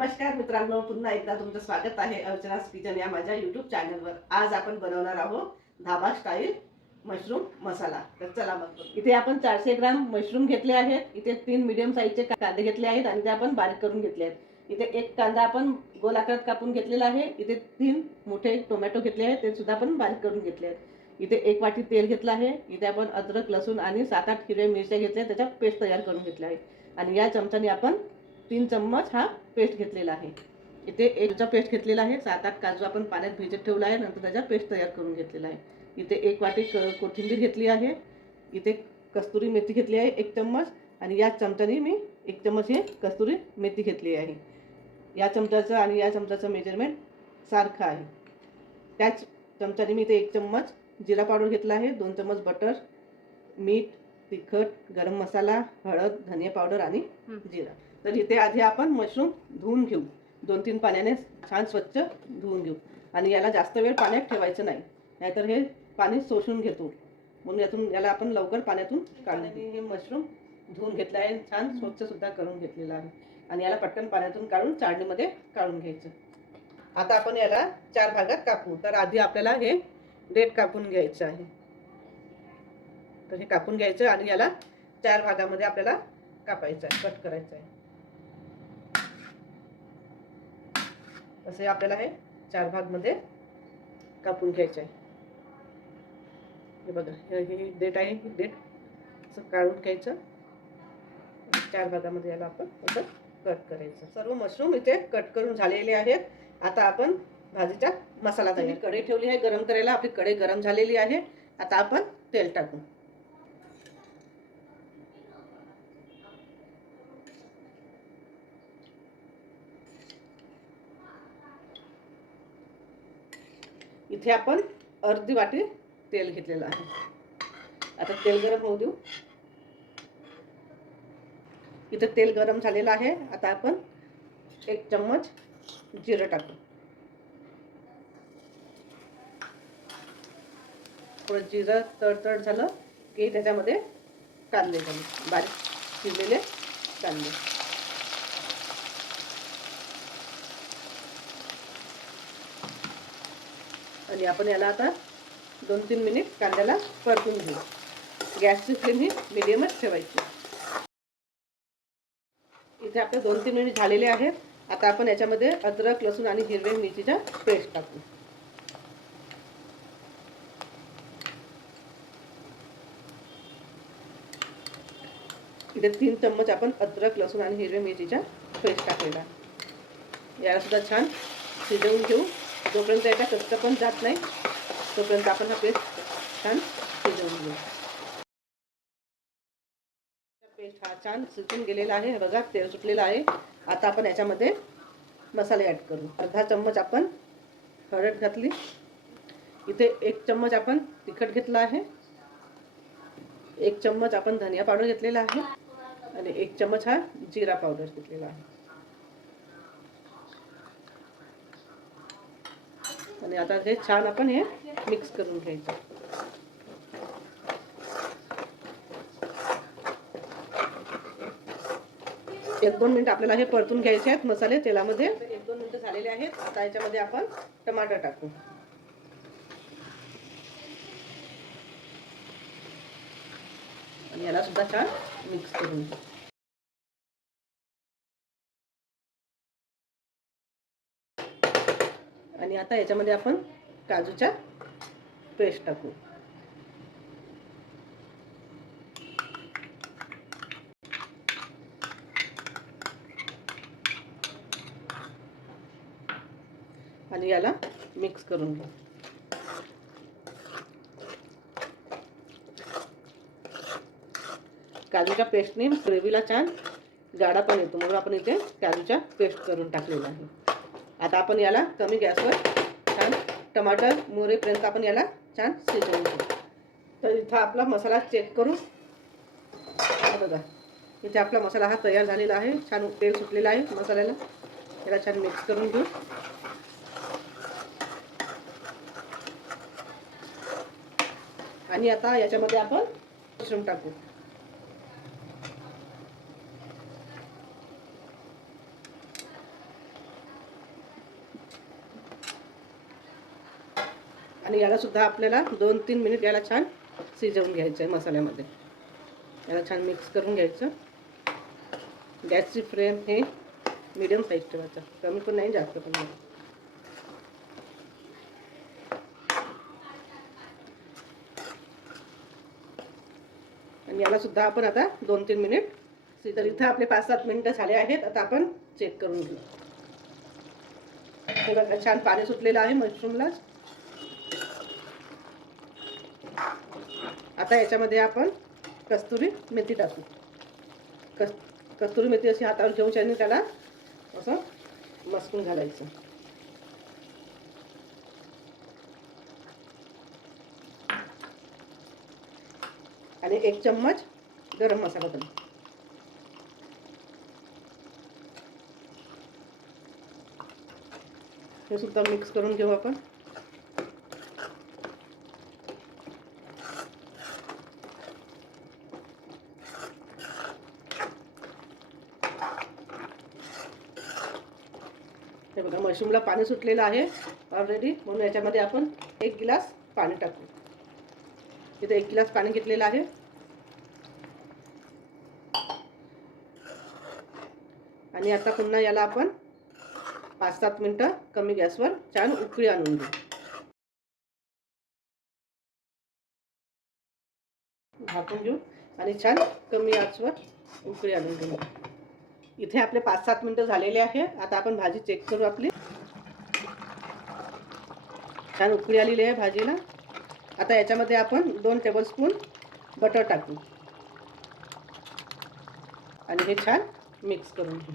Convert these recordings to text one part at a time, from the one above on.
नमस्कार मित्रांनो, पुन्हा एकदा तुमचं स्वागत आहे अर्चनास किचन या माझ्या यूट्यूब चॅनलवर। आज आपण बनवणार आहोत धाबा स्टाईल मशरूम मसाला। तर चला मग इथे आपण 400 ग्राम मशरूम घेतले आहेत। इथे 3 मीडियम साईजचे कांदे घेतले आहेत आणि ते आपण बारीक करून घेतले आहेत। इथे एक कांदा आपण गोल आकारात कापून घेतलेला आहे। इथे 3 मोठे टोमॅटो घेतले आहेत, ते सुद्धा आपण बारीक करून घेतले आहेत। इथे 1 वाटी तेल घेतलं आहे। इथे आपण अद्रक, लसूण आणि 7-8 हिरव्या मिरच्या घेतल्या, त्याचा पेस्ट तयार करून घेतला आहे। आणि या चमच्याने आपण 3 चम्मच हा पेस्ट घेतलेला आहे। इथे एकचा पेस्ट घेतलेला आहे। 7-8 काजू आपण पाण्यात भिजत ठेवला आहे, नंतर त्याचा पेस्ट तयार करून घेतलेला आहे। इथे 1 वाटी कोथिंबीर घेतली आहे। इथे कस्तुरी मेथी घेतली आहे 1 चम्मच आणि या चमच्याने मी 1 चम्मच ही कस्तुरी मेथी घेतली आहे। या चमच्याचं आणि या चमच्याचं मेजरमेंट सारखं आहे। त्याच चमच्याने मी इथे 1 चम्मच जिरा पावडर घेतला आहे, 2 चम्मच बटर, मीठ, तिखट, गरम मसाला, हळद, धनिया पावडर आणि जिरा। तर इथे आधी आपण मशरूम धुवून घेऊ। 2-3 पाण्याने छान स्वच्छ धुवून घेऊ आणि याला जास्त वेळ पाण्यात ठेवायचं नाही, नाहीतर हे पाणी शोषून घेतो, म्हणून याला आपण लवकर पाण्यातून काढून हे मशरूम धुवून घेतलं आहे, छान स्वच्छ सुद्धा करून घेतलेलं आहे आणि याला पटकन पाण्यातून काढून चाळणीमध्ये काढून घ्यायचं। आता आपण याला 4 भागात कापू। तर आधी आपल्याला हे डेट कापून घ्यायचं आहे। तर हे कापून घ्यायचं आणि याला 4 भागामध्ये आपल्याला कापायचं आहे, कट करायचं आहे। असे आपल्याला हे 4 भागमध्ये कापून घ्यायचे आहे। हे बघा, हे डेट आहे, डेट असं काढून घ्यायचं। 4 भागामध्ये याला आपण असं कट करायचं। सर्व मशरूम इथे कट करून झालेले आहेत। आता आपण भाजीचा मसाला तयार कढई ठेवली आहे गरम करायला। आपली कढई गरम झालेली आहे। आता आपण तेल टाकू। इथे आपण अर्धी वाटी तेल घेतलेलं आहे। आता तेल गरम होऊ देऊ। इथे तेल गरम झालेलं आहे। आता आपण 1 चम्मच जिरं टाकू। थोडं जिरं तडतड झालं की त्याच्यामध्ये कांदे घालू, बारीक चिरलेले कांदे। आणि आपण याला आता 2-3 मिनिट कांद्याला परतून घेऊ। गॅसची फ्लेम ही मीडियमच ठेवायची। इथे आपले 2-3 मिनिट झालेले आहेत। आता आपण याच्यामध्ये अद्रक, लसूण आणि हिरव्या मिरचीचा पेस्ट टाकू। इथे 3 चम्मच आपण अद्रक, लसूण आणि हिरव्या मिरचीचा पेस्ट टाकलेला आहे। याला सुद्धा छान शिजवून घेऊ। जोपर्यंत याचा कच्चा पण जात नाही तोपर्यंत आपण हा पेस्ट छान शिजवून घेऊ। पेस्ट हा छान शिजून गेलेला आहे। बघा, तेल सुटलेलं आहे। आता आपण याच्यामध्ये मसाले ॲड करू। अर्धा चम्मच आपण हळद घातली। इथे 1 चम्मच आपण तिखट घेतला आहे। 1 चम्मच आपण धनिया पावडर घेतलेला आहे आणि 1 चम्मच हा जिरा पावडर घेतलेला आहे। आणि आता हे छान आपण हे मिक्स करून घ्यायचं। 1-2 मिनिट आपल्याला हे परतून घ्यायचे आहेत मसाले तेलामध्ये। 1-2 मिनिट झालेले आहेत। आता याच्यामध्ये आपण टमाटर टाकू आणि याला सुद्धा छान मिक्स करून घेऊ। आणि आता याच्यामध्ये आपण काजूचा पेस्ट टाकू। आणि याला मिक्स करून घेऊ। काजूच्या पेस्टने ग्रेव्हीला छान गाढा पण येतो, म्हणून आपण इथे काजूचा पेस्ट करून टाकलेला आहे। आता आपण याला कमी गॅसवर छान टमाटर मोरेपर्यंत आपण याला छान शिजवून घेऊ। तर इथं आपला मसाला चेक करू। बघा, इथे आपला मसाला हा तयार झालेला आहे। छान तेल सुटलेलं आहे मसाल्याला। याला छान मिक्स करून घेऊ। आणि आता याच्यामध्ये आपण मशरूम टाकू। आणि याला सुद्धा आपल्याला 2-3 मिनिट याला छान शिजवून घ्यायचं आहे मसाल्यामध्ये. याला छान मिक्स करून घ्यायचं. गॅसची फ्लेम हे मीडियम साईज ठेवायचा, कमी पण नाही जास्त पण नाही. आणि याला सुद्धा आपण आता 2-3 मिनिट तर इथं आपले 5-7 मिनिटं झाले आहेत. आता आपण चेक करून घेऊ. हे बघा छान पाणी सुटलेलं आहे मशरूमला. आता याच्यामध्ये आपण कस्तुरी मेथी टाकू. कस्तुरी मेथी अशी हातावर घेऊन छान त्याला असं मस्कून घालायचं. आणि 1 चम्मच गरम मसाला पण. हे सुद्धा मिक्स करून घेऊ आपण. हे बघा मशरूमला पाणी सुटलेलं आहे ऑलरेडी, म्हणून याच्यामध्ये आपण 1 गिलास पाणी टाकू. इथे 1 गिलास पाणी घेतलेलं आहे. आणि आता पुन्हा याला आपण 5-7 मिनिटं कमी गॅसवर छान उकळी आणून घेऊ. झाकून घेऊ आणि छान कमी आचवर उकळी आणून घेऊ. इथे आपले 5-7 मिनिटं झालेले आहे. आता आपण भाजी चेक करू. आपली छान उकळी आलेली आहे भाजीला. आता याच्यामध्ये आपण 2 टेबलस्पून बटर टाकू आणि हे छान मिक्स करून घेऊ.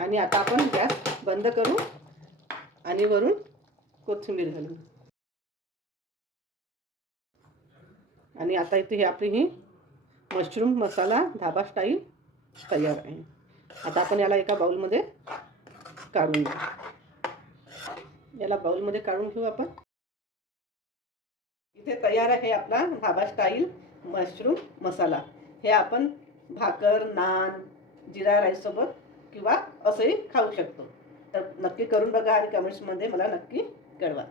आणि आता आपण गॅस बंद करू आणि वरून कोथिंबीर घालू. आणि आता इथे ही आपली ही मशरूम मसाला धाबा स्टाईल तयार आहे. आता आपण याला एका बाउलमध्ये काढून घेऊ. याला बाउलमध्ये काढून घेऊ आपण. इथे तयार आहे आपला धाबा स्टाईल मशरूम मसाला. हे आपण भाकर, नान, जिरा राईस सोबत किंवा असंही खाऊ शकतो. तर नक्की करून बघा आणि कमेंट्समध्ये मला नक्की कळवा.